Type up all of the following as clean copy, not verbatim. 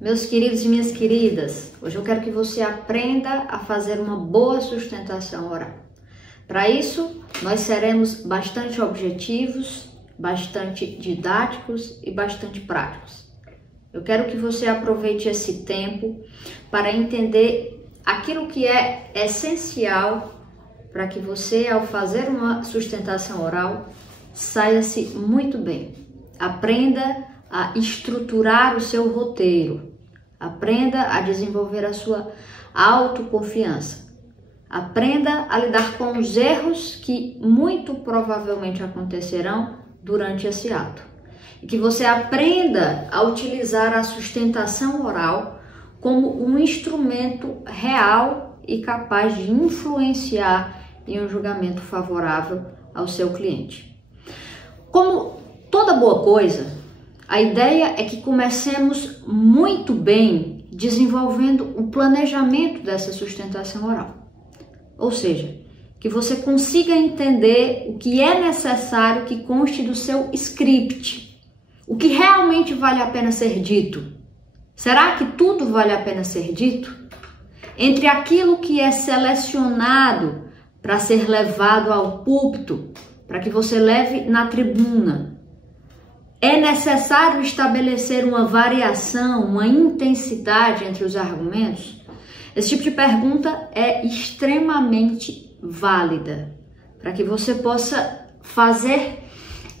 Meus queridos e minhas queridas, hoje eu quero que você aprenda a fazer uma boa sustentação oral. Para isso, nós seremos bastante objetivos, bastante didáticos e bastante práticos. Eu quero que você aproveite esse tempo para entender aquilo que é essencial para que você, ao fazer uma sustentação oral, saia-se muito bem. Aprenda a estruturar o seu roteiro. Aprenda a desenvolver a sua autoconfiança. Aprenda a lidar com os erros que muito provavelmente acontecerão durante esse ato. E que você aprenda a utilizar a sustentação oral como um instrumento real e capaz de influenciar em um julgamento favorável ao seu cliente. Como toda boa coisa, a ideia é que comecemos muito bem desenvolvendo um planejamento dessa sustentação oral. Ou seja, que você consiga entender o que é necessário que conste do seu script. O que realmente vale a pena ser dito. Será que tudo vale a pena ser dito? Entre aquilo que é selecionado para ser levado ao púlpito, para que você leve na tribuna, é necessário estabelecer uma variação, uma intensidade entre os argumentos? Esse tipo de pergunta é extremamente válida para que você possa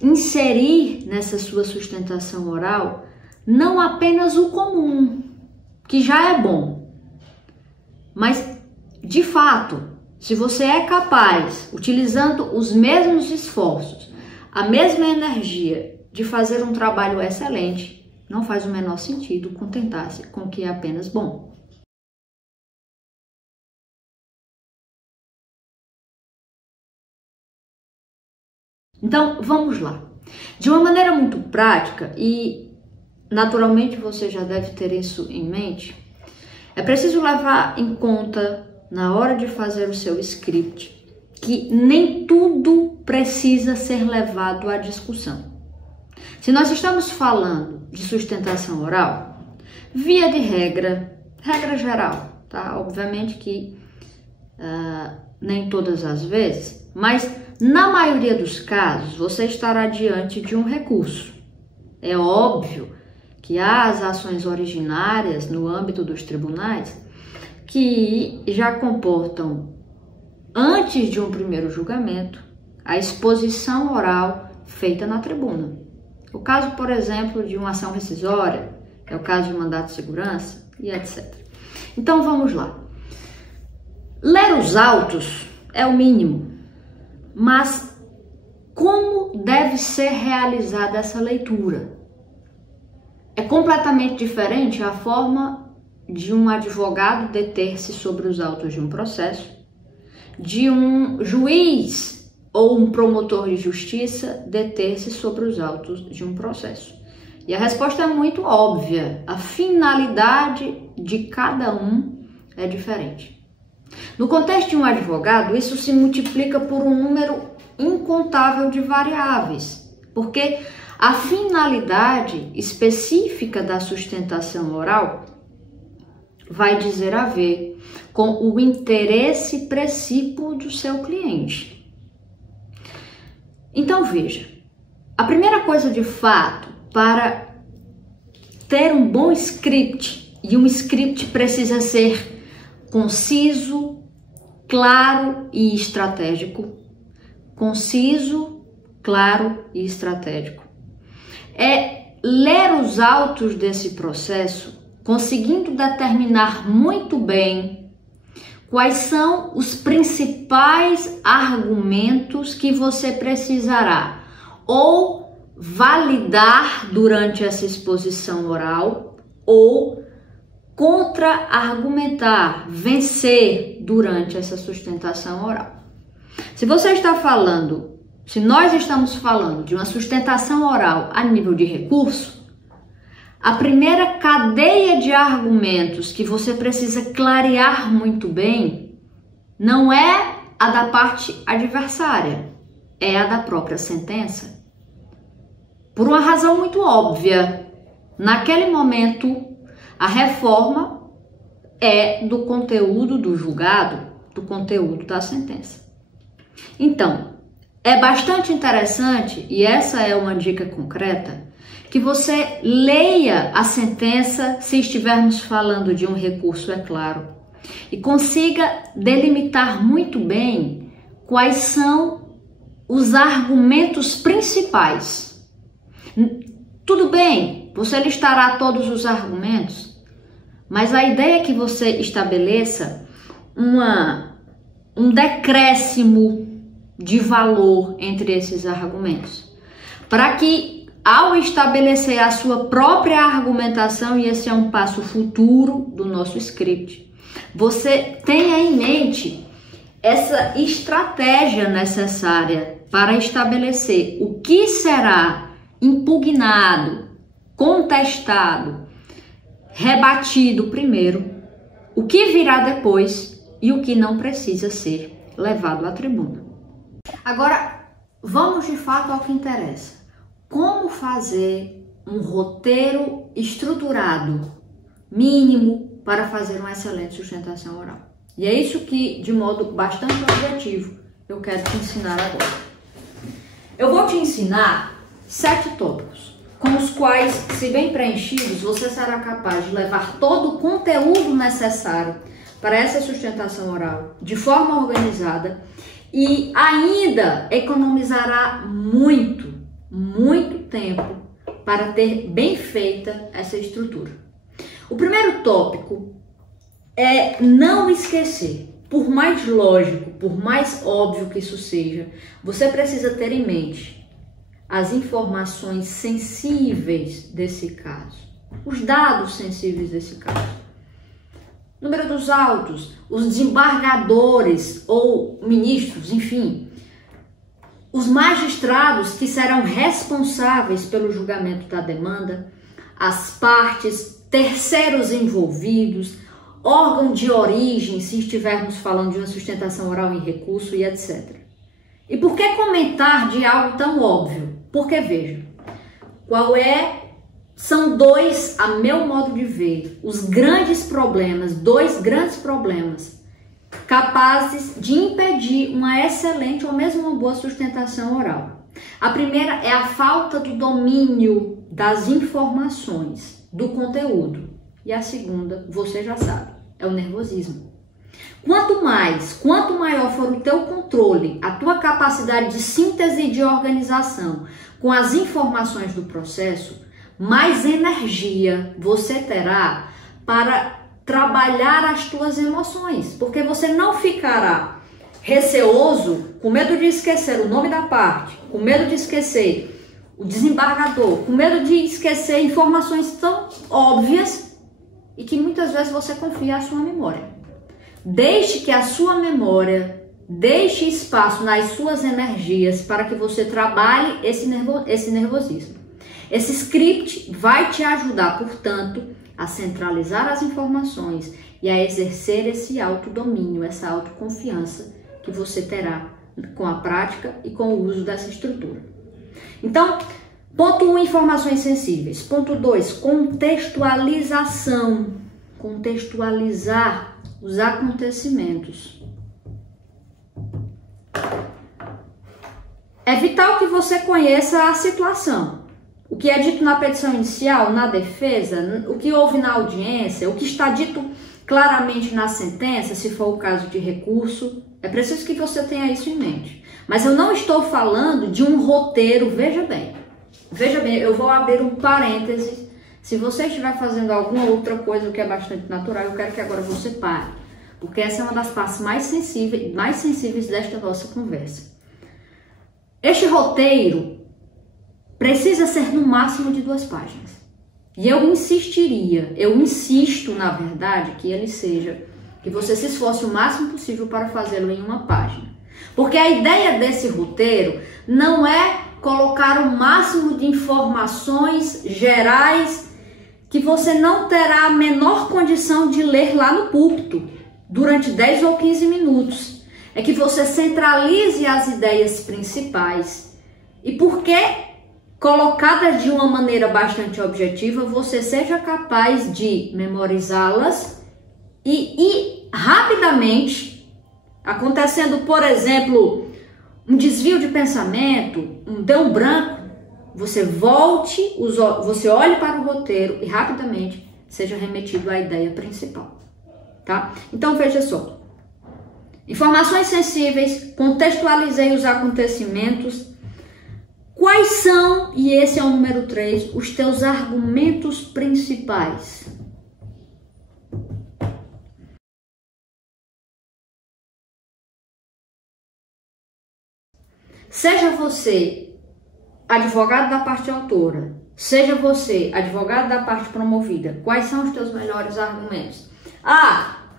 inserir nessa sua sustentação oral não apenas o comum, que já é bom, mas de fato, se você é capaz, utilizando os mesmos esforços, a mesma energia, de fazer um trabalho excelente, não faz o menor sentido contentar-se com o que é apenas bom. Então, vamos lá. De uma maneira muito prática, e naturalmente você já deve ter isso em mente, é preciso levar em conta, na hora de fazer o seu script, que nem tudo precisa ser levado à discussão. Se nós estamos falando de sustentação oral, via de regra geral, tá? Obviamente que nem todas as vezes, mas na maioria dos casos você estará diante de um recurso. É óbvio que há as ações originárias no âmbito dos tribunais que já comportam, antes de um primeiro julgamento, a exposição oral feita na tribuna. O caso, por exemplo, de uma ação rescisória, é o caso de mandato de segurança e etc. Então vamos lá. Ler os autos é o mínimo, mas como deve ser realizada essa leitura? É completamente diferente a forma de um advogado deter-se sobre os autos de um processo, de um juiz ou um promotor de justiça deter-se sobre os autos de um processo. E a resposta é muito óbvia. A finalidade de cada um é diferente. No contexto de um advogado, isso se multiplica por um número incontável de variáveis, porque a finalidade específica da sustentação oral vai dizer a ver com o interesse precípuo do seu cliente. Então veja, a primeira coisa de fato para ter um bom script, e um script precisa ser conciso, claro e estratégico, é ler os autos desse processo, conseguindo determinar muito bem quais são os principais argumentos que você precisará ou validar durante essa exposição oral ou contra-argumentar, vencer durante essa sustentação oral. Se nós estamos falando de uma sustentação oral a nível de recurso, a primeira cadeia de argumentos que você precisa clarear muito bem não é a da parte adversária, é a da própria sentença. Por uma razão muito óbvia, naquele momento, A reforma é do conteúdo do julgado, do conteúdo da sentença. Então, é bastante interessante, e essa é uma dica concreta, que você leia a sentença, se estivermos falando de um recurso, é claro, e consiga delimitar muito bem quais são os argumentos principais. Tudo bem, você listará todos os argumentos, mas a ideia é que você estabeleça um decréscimo de valor entre esses argumentos, para que ao estabelecer a sua própria argumentação, e esse é um passo futuro do nosso script, você tenha em mente essa estratégia necessária para estabelecer o que será impugnado, contestado, rebatido primeiro, o que virá depois e o que não precisa ser levado à tribuna. Agora, vamos de fato ao que interessa. Como fazer um roteiro estruturado, mínimo, para fazer uma excelente sustentação oral? E é isso que, de modo bastante objetivo, eu quero te ensinar agora. Eu vou te ensinar 7 tópicos, com os quais, se bem preenchidos, você será capaz de levar todo o conteúdo necessário para essa sustentação oral de forma organizada e ainda economizará muito tempo para ter bem feita essa estrutura. O primeiro tópico é não esquecer. Por mais lógico, por mais óbvio que isso seja, você precisa ter em mente as informações sensíveis desse caso, os dados sensíveis desse caso. Número dos autos, os desembargadores ou ministros, enfim, os magistrados que serão responsáveis pelo julgamento da demanda, as partes, terceiros envolvidos, órgão de origem, se estivermos falando de uma sustentação oral em recurso e etc. E por que comentar de algo tão óbvio? Porque veja, são dois, a meu modo de ver, os grandes problemas, dois grandes problemas capazes de impedir uma excelente ou mesmo uma boa sustentação oral. A primeira é a falta do domínio das informações, do conteúdo. E a segunda, você já sabe, é o nervosismo. Quanto maior for o teu controle, a tua capacidade de síntese e de organização com as informações do processo, mais energia você terá para trabalhar as tuas emoções, porque você não ficará receoso, com medo de esquecer o nome da parte, com medo de esquecer o desembargador, com medo de esquecer informações tão óbvias e que muitas vezes você confia à sua memória. Deixe que a sua memória deixe espaço nas suas energias para que você trabalhe esse nervosismo. Esse script vai te ajudar, portanto, a centralizar as informações e a exercer esse autodomínio, essa autoconfiança que você terá com a prática e com o uso dessa estrutura. Então, ponto 1, informações sensíveis. Ponto 2, contextualização. Contextualizar os acontecimentos. É vital que você conheça a situação. O que é dito na petição inicial, na defesa, o que houve na audiência, o que está dito claramente na sentença, se for o caso de recurso, é preciso que você tenha isso em mente. Mas eu não estou falando de um roteiro, veja bem, eu vou abrir um parêntese. Se você estiver fazendo alguma outra coisa, o que é bastante natural, eu quero que agora você pare, porque essa é uma das partes mais sensíveis desta nossa conversa. Este roteiro precisa ser no máximo de 2 páginas. E eu insisto, na verdade, que você se esforce o máximo possível para fazê-lo em 1 página. Porque a ideia desse roteiro não é colocar o máximo de informações gerais que você não terá a menor condição de ler lá no púlpito durante 10 ou 15 minutos. É que você centralize as ideias principais. E por que colocadas de uma maneira bastante objetiva, você seja capaz de memorizá-las e rapidamente, acontecendo, por exemplo, um desvio de pensamento, deu um branco, você você olhe para o roteiro e rapidamente seja remetido à ideia principal, tá? Então veja só, informações sensíveis, contextualizei os acontecimentos. Quais são, e esse é o número 3, os teus argumentos principais? Seja você advogado da parte autora, seja você advogado da parte promovida, quais são os teus melhores argumentos?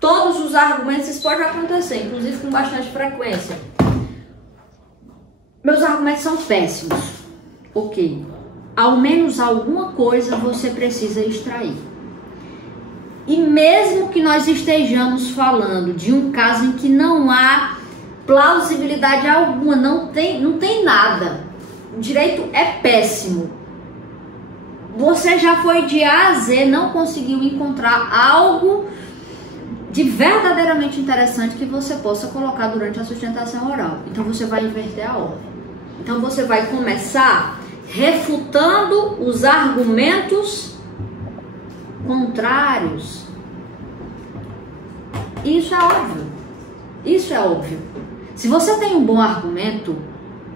Todos os argumentos, isso pode acontecer, inclusive com bastante frequência. Meus argumentos são péssimos. Ok. Ao menos alguma coisa você precisa extrair. E mesmo que nós estejamos falando de um caso em que não há plausibilidade alguma, não tem nada, o direito é péssimo, você já foi de A a Z, não conseguiu encontrar algo de verdadeiramente interessante que você possa colocar durante a sustentação oral. Então você vai inverter a ordem. Então você vai começar refutando os argumentos contrários. Isso é óbvio. Isso é óbvio. Se você tem um bom argumento,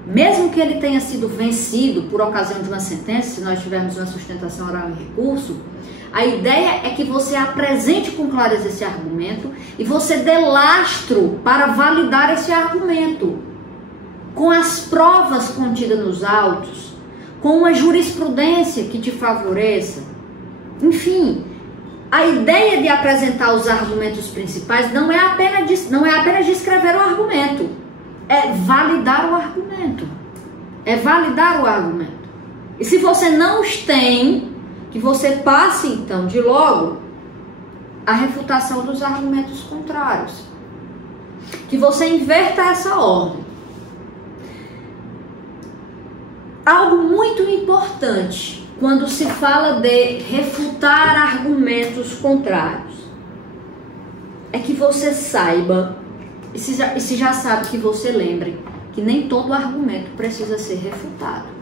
mesmo que ele tenha sido vencido por ocasião de uma sentença, se nós tivermos uma sustentação oral em recurso, a ideia é que você apresente com clareza esse argumento e você dê lastro para validar esse argumento, com as provas contidas nos autos, com uma jurisprudência que te favoreça. Enfim, a ideia de apresentar os argumentos principais não é apenas descrever o argumento, é validar o argumento. É validar o argumento. E se você não os tem, que você passe então de logo a refutação dos argumentos contrários. Que você inverta essa ordem. Algo muito importante quando se fala de refutar argumentos contrários é que você saiba, e se já sabe, que você lembre que nem todo argumento precisa ser refutado.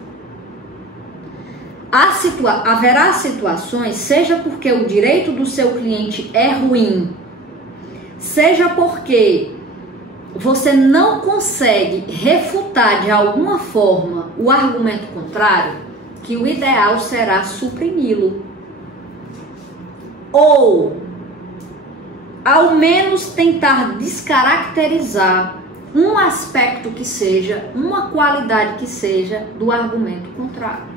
Haverá situações, seja porque o direito do seu cliente é ruim, seja porque você não consegue refutar de alguma forma o argumento contrário, que o ideal será suprimi-lo. Ou, ao menos, tentar descaracterizar um aspecto que seja, uma qualidade que seja do argumento contrário.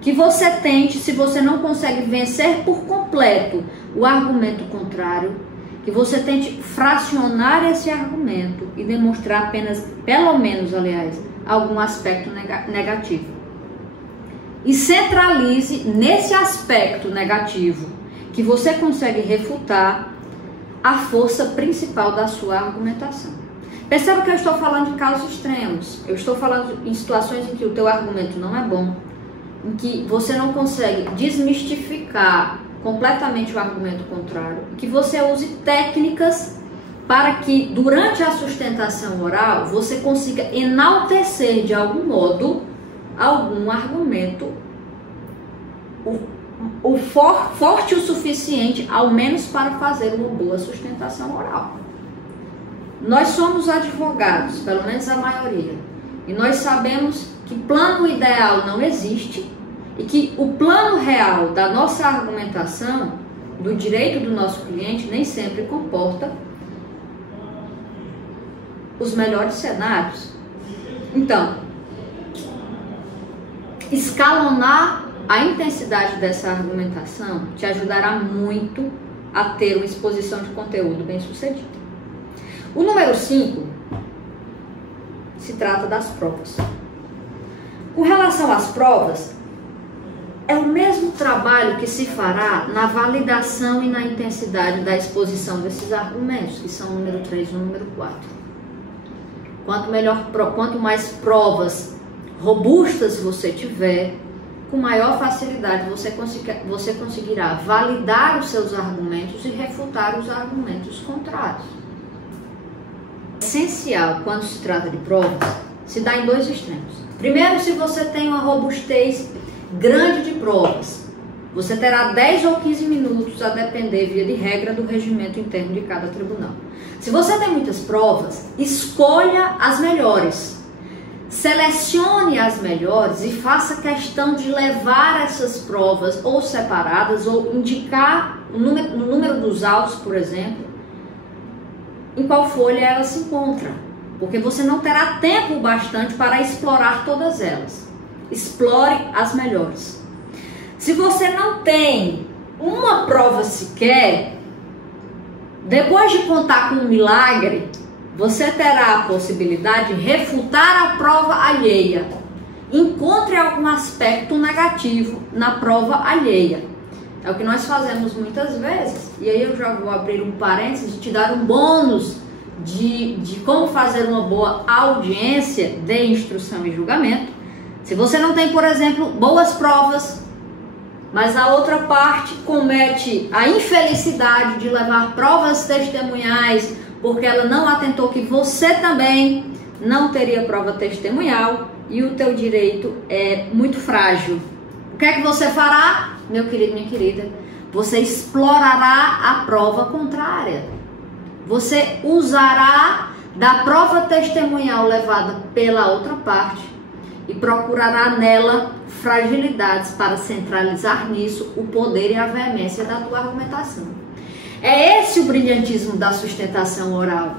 Que você tente, se você não consegue vencer por completo o argumento contrário, que você tente fracionar esse argumento e demonstrar apenas, pelo menos, aliás, algum aspecto negativo. E centralize nesse aspecto negativo que você consegue refutar a força principal da sua argumentação. Perceba que eu estou falando de casos extremos. Eu estou falando em situações em que o teu argumento não é bom, em que você não consegue desmistificar completamente o argumento contrário, que você use técnicas para que durante a sustentação oral você consiga enaltecer de algum modo algum argumento forte o suficiente, ao menos para fazer uma boa sustentação oral. Nós somos advogados, pelo menos a maioria, e nós sabemos que plano ideal não existe e que o plano real da nossa argumentação, do direito do nosso cliente, nem sempre comporta os melhores cenários. Então, escalonar a intensidade dessa argumentação te ajudará muito a ter uma exposição de conteúdo bem sucedida. O número 5 se trata das provas. Com relação às provas, é o mesmo trabalho que se fará na validação e na intensidade da exposição desses argumentos, que são o número 3 e o número 4. Quanto mais provas robustas você tiver, com maior facilidade você conseguirá validar os seus argumentos e refutar os argumentos contrários. Essencial quando se trata de provas se dá em dois extremos. Primeiro, se você tem uma robustez grande de provas, você terá 10 ou 15 minutos a depender, via de regra, do regimento interno de cada tribunal. Se você tem muitas provas, escolha as melhores. Selecione as melhores e faça questão de levar essas provas ou separadas ou indicar o número dos autos, por exemplo, em qual folha ela se encontra, porque você não terá tempo bastante para explorar todas elas. Explore as melhores. Se você não tem uma prova sequer, depois de contar com um milagre, você terá a possibilidade de refutar a prova alheia. Encontre algum aspecto negativo na prova alheia. É o que nós fazemos muitas vezes. E aí eu já vou abrir um parênteses e te dar um bônus de como fazer uma boa audiência de instrução e julgamento. Se você não tem, por exemplo, boas provas, mas a outra parte comete a infelicidade de levar provas testemunhais porque ela não atentou que você também não teria prova testemunhal e o teu direito é muito frágil. O que é que você fará, meu querido, minha querida? Você explorará a prova contrária. Você usará da prova testemunhal levada pela outra parte e procurará nela fragilidades para centralizar nisso o poder e a veemência da tua argumentação. É esse o brilhantismo da sustentação oral,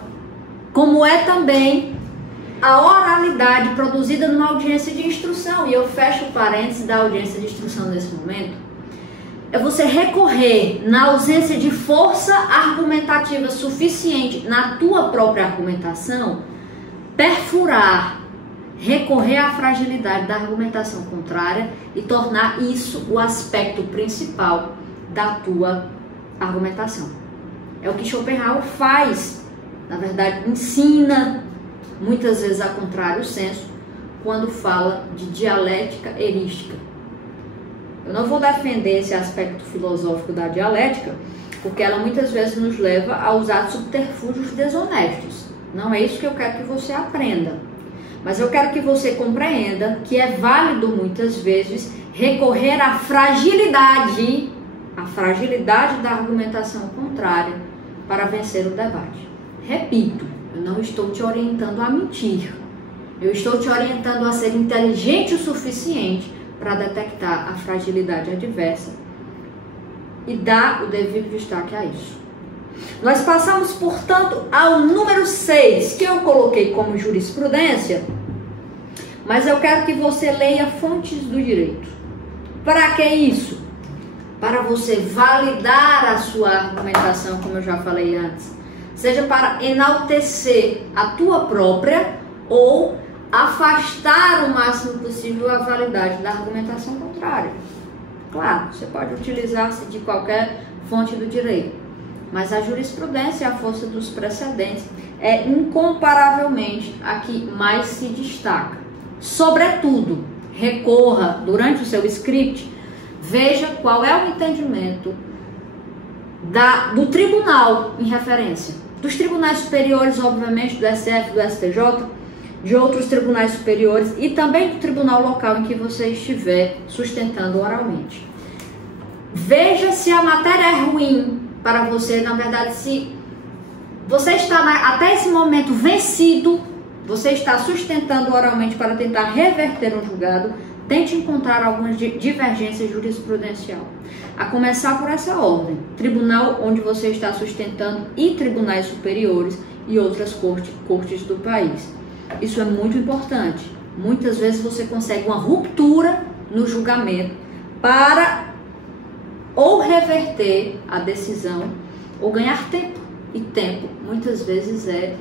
como é também a oralidade produzida numa audiência de instrução. E eu fecho o parênteses da audiência de instrução nesse momento. É você recorrer, na ausência de força argumentativa suficiente na tua própria argumentação, perfurar, recorrer à fragilidade da argumentação contrária e tornar isso o aspecto principal da tua argumentação. É o que Schopenhauer faz, na verdade ensina, muitas vezes a contrário senso, quando fala de dialética erística. Eu não vou defender esse aspecto filosófico da dialética, porque ela muitas vezes nos leva a usar subterfúgios desonestos. Não é isso que eu quero que você aprenda. Mas eu quero que você compreenda que é válido muitas vezes recorrer à fragilidade da argumentação contrária para vencer o debate. Repito, eu não estou te orientando a mentir. Eu estou te orientando a ser inteligente o suficiente para detectar a fragilidade adversa e dar o devido destaque a isso. Nós passamos, portanto, ao número 6, que eu coloquei como jurisprudência, mas eu quero que você leia fontes do direito. Para que isso? Para você validar a sua argumentação, como eu já falei antes, seja para enaltecer a tua própria ou afastar o máximo possível a validade da argumentação contrária. Claro, você pode utilizar-se de qualquer fonte do direito, mas a jurisprudência e a força dos precedentes é incomparavelmente a que mais se destaca. Sobretudo, recorra durante o seu script, veja qual é o entendimento do tribunal em referência. Dos tribunais superiores, obviamente, do SF, do STJ, de outros tribunais superiores e também do tribunal local em que você estiver sustentando oralmente. Veja se a matéria é ruim para você, na verdade, se você está até esse momento vencido, você está sustentando oralmente para tentar reverter um julgado, tente encontrar algumas divergências jurisprudencial. A começar por essa ordem, tribunal onde você está sustentando e tribunais superiores e outras cortes do país. Isso é muito importante. Muitas vezes você consegue uma ruptura no julgamento para ou reverter a decisão ou ganhar tempo. E tempo, muitas vezes, é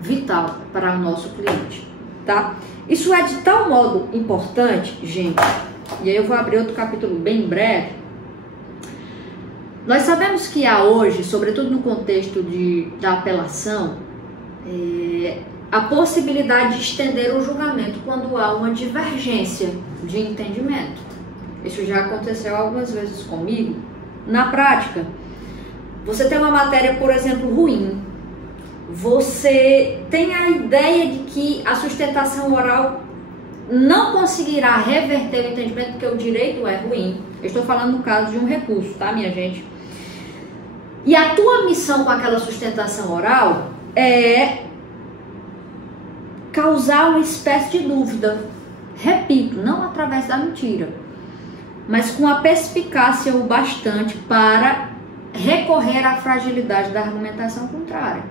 vital para o nosso cliente, tá? Isso é de tal modo importante, gente, e aí eu vou abrir outro capítulo bem breve. Nós sabemos que há hoje, sobretudo no contexto da apelação, a possibilidade de estender o julgamento quando há uma divergência de entendimento. Isso já aconteceu algumas vezes comigo. Na prática, você tem uma matéria, por exemplo, ruim. Você tem a ideia de que a sustentação oral não conseguirá reverter o entendimento porque o direito é ruim. Eu estou falando no caso de um recurso, tá, minha gente? E a tua missão com aquela sustentação oral é causar uma espécie de dúvida. Repito, não através da mentira, mas com a perspicácia o bastante para recorrer à fragilidade da argumentação contrária.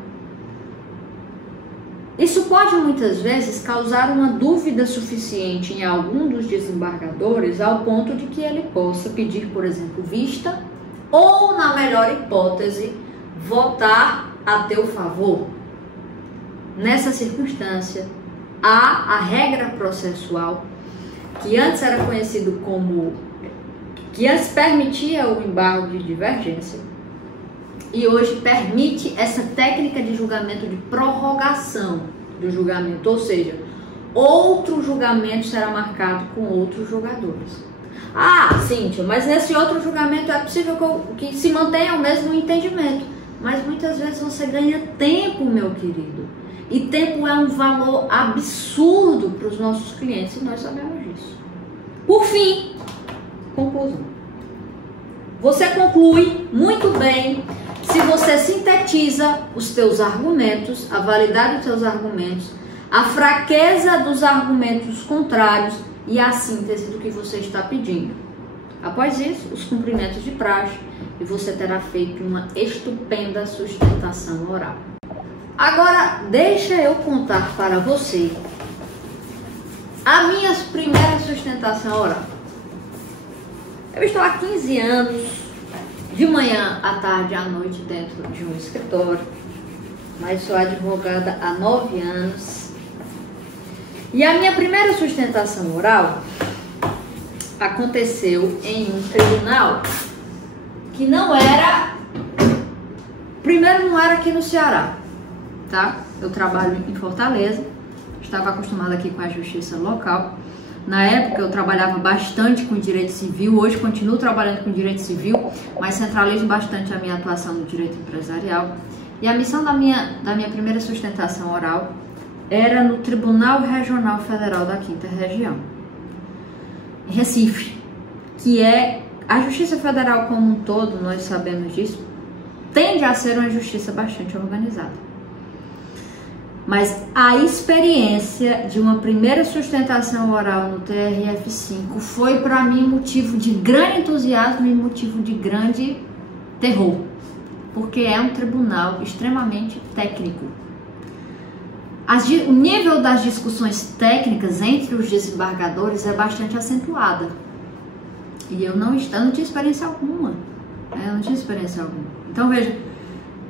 Isso pode muitas vezes causar uma dúvida suficiente em algum dos desembargadores ao ponto de que ele possa pedir, por exemplo, vista ou, na melhor hipótese, votar a teu favor. Nessa circunstância, há a regra processual que antes era conhecido como, que antes permitia o embargo de divergência e hoje permite essa técnica de julgamento de prorrogação do julgamento, ou seja, outro julgamento será marcado com outros julgadores. Ah, Cíntia, mas nesse outro julgamento é possível que se mantenha o mesmo entendimento, mas muitas vezes você ganha tempo, meu querido, e tempo é um valor absurdo para os nossos clientes e nós sabemos disso. Por fim, conclusão. Você conclui muito bem se você sintetiza os teus argumentos, a validade dos teus argumentos, a fraqueza dos argumentos contrários e a síntese do que você está pedindo. Após isso, os cumprimentos de praxe e você terá feito uma estupenda sustentação oral. Agora, deixa eu contar para você a minha primeira sustentação oral. Eu estou há 15 anos, de manhã, à tarde, à noite, dentro de um escritório, mas sou advogada há 9 anos. E a minha primeira sustentação oral aconteceu em um tribunal que não era... Primeiro, não era aqui no Ceará, tá? Eu trabalho em Fortaleza, estava acostumada aqui com a justiça local. Na época eu trabalhava bastante com direito civil, hoje continuo trabalhando com direito civil, mas centralizo bastante a minha atuação no direito empresarial. E a missão da minha primeira sustentação oral era no Tribunal Regional Federal da 5ª Região, em Recife, que é a Justiça Federal como um todo, nós sabemos disso, tende a ser uma justiça bastante organizada. Mas a experiência de uma primeira sustentação oral no TRF5 foi para mim motivo de grande entusiasmo e motivo de grande terror, porque é um tribunal extremamente técnico. O nível das discussões técnicas entre os desembargadores é bastante acentuada. E eu não tinha experiência alguma. Então veja,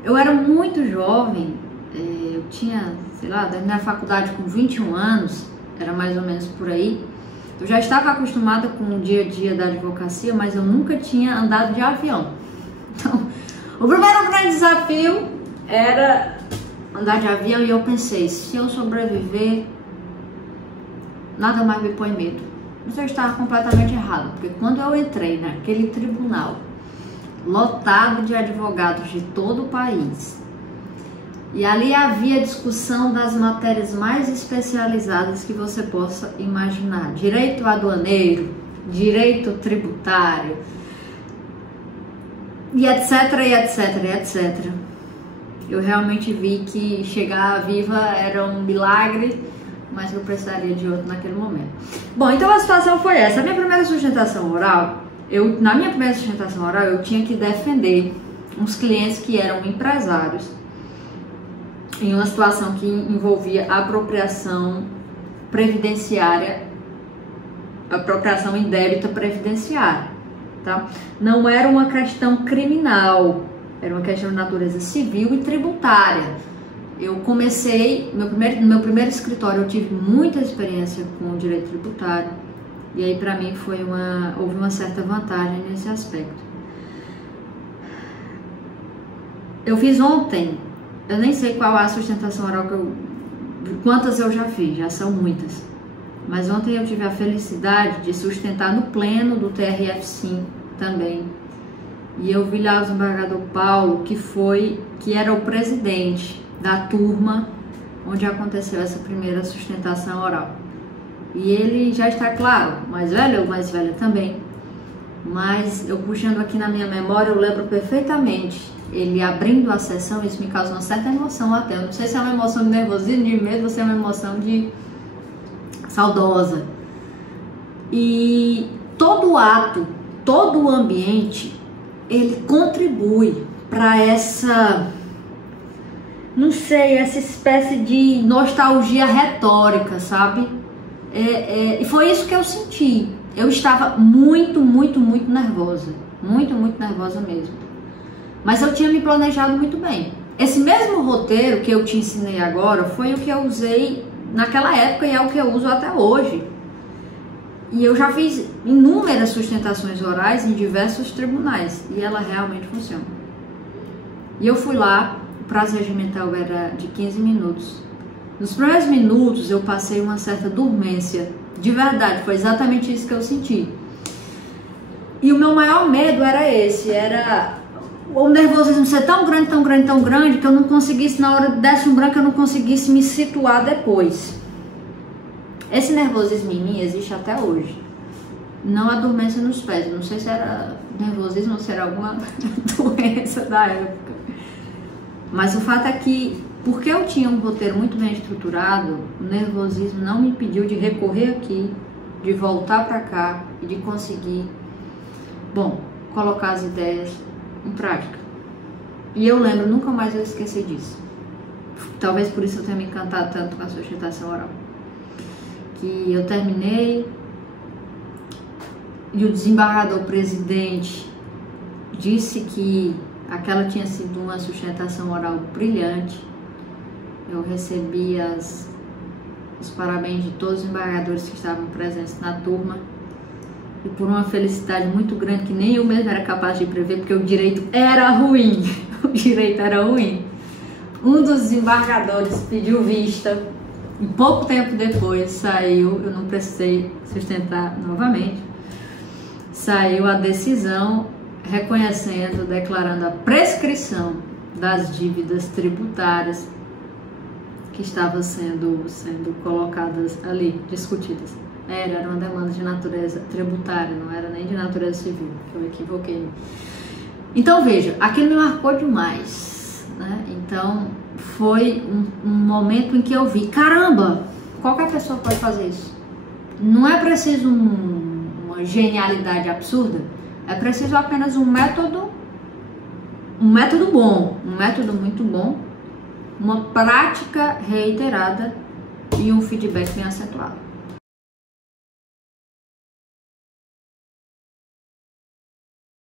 eu era muito jovem, eu tinha, sei lá, da minha faculdade com 21 anos, era mais ou menos por aí. Eu já estava acostumada com o dia a dia da advocacia, mas eu nunca tinha andado de avião. Então, o primeiro grande desafio era andar de avião e eu pensei, se eu sobreviver, nada mais me põe medo. Mas eu estava completamente errado, porque quando eu entrei naquele tribunal, lotado de advogados de todo o país, e ali havia discussão das matérias mais especializadas que você possa imaginar. Direito aduaneiro, direito tributário, e etc, e etc, e etc. Eu realmente vi que chegar viva era um milagre, mas eu precisaria de outro naquele momento. Bom, então a situação foi essa. Na minha primeira sustentação oral, eu tinha que defender uns clientes que eram empresários em uma situação que envolvia apropriação previdenciária, apropriação indébita previdenciária, tá? Não era uma questão criminal, era uma questão de natureza civil e tributária. Eu comecei, no meu primeiro escritório eu tive muita experiência com o direito tributário, e aí para mim houve uma certa vantagem nesse aspecto. Eu fiz ontem, eu nem sei qual é a sustentação oral quantas eu já fiz, já são muitas. Mas ontem eu tive a felicidade de sustentar no pleno do TRF5 também. E eu vi lá o desembargador Paulo, que era o presidente da turma onde aconteceu essa primeira sustentação oral. E ele já está, claro, mais velho, eu mais velha também. Mas eu puxando aqui na minha memória, eu lembro perfeitamente ele abrindo a sessão. Isso me causa uma certa emoção até. Eu não sei se é uma emoção de nervosismo, de medo, ou se é uma emoção de saudosa. E todo o ato, todo o ambiente, ele contribui para essa, não sei, essa espécie de nostalgia retórica, sabe? E foi isso que eu senti. Eu estava muito nervosa. Muito nervosa mesmo. Mas eu tinha me planejado muito bem. Esse mesmo roteiro que eu te ensinei agora foi o que eu usei naquela época e é o que eu uso até hoje. E eu já fiz inúmeras sustentações orais em diversos tribunais. E ela realmente funciona. E eu fui lá, o prazo regimental era de 15 minutos. Nos primeiros minutos eu passei uma certa dormência. De verdade, foi exatamente isso que eu senti. E o meu maior medo era esse, era o nervosismo ser tão grande, que eu não conseguisse, na hora desse um branco, eu não conseguisse me situar depois. Esse nervosismo em mim existe até hoje. Não a dormência nos pés, não sei se era nervosismo ou se era alguma doença da época. Mas o fato é que, porque eu tinha um roteiro muito bem estruturado, o nervosismo não me impediu de recorrer aqui, de voltar para cá e de conseguir, colocar as ideias em prática. E eu lembro, nunca mais eu esqueci disso. Talvez por isso eu tenha me encantado tanto com a sustentação oral. Que eu terminei e o desembargador presidente disse que aquela tinha sido uma sustentação oral brilhante. Eu recebi os parabéns de todos os embargadores que estavam presentes na turma. E por uma felicidade muito grande que nem eu mesmo era capaz de prever, porque o direito era ruim. O direito era ruim. Um dos desembargadores pediu vista. E pouco tempo depois saiu, eu não precisei sustentar novamente, saiu a decisão reconhecendo, declarando a prescrição das dívidas tributárias que estavam sendo colocadas ali, discutidas. Era uma demanda de natureza tributária, não era nem de natureza civil, que eu equivoquei. Então veja, aquilo me marcou demais, né? Então foi um momento em que eu vi, caramba, qualquer pessoa pode fazer isso. Não é preciso uma genialidade absurda, é preciso apenas um método bom, um método muito bom, uma prática reiterada e um feedback bem acentuado.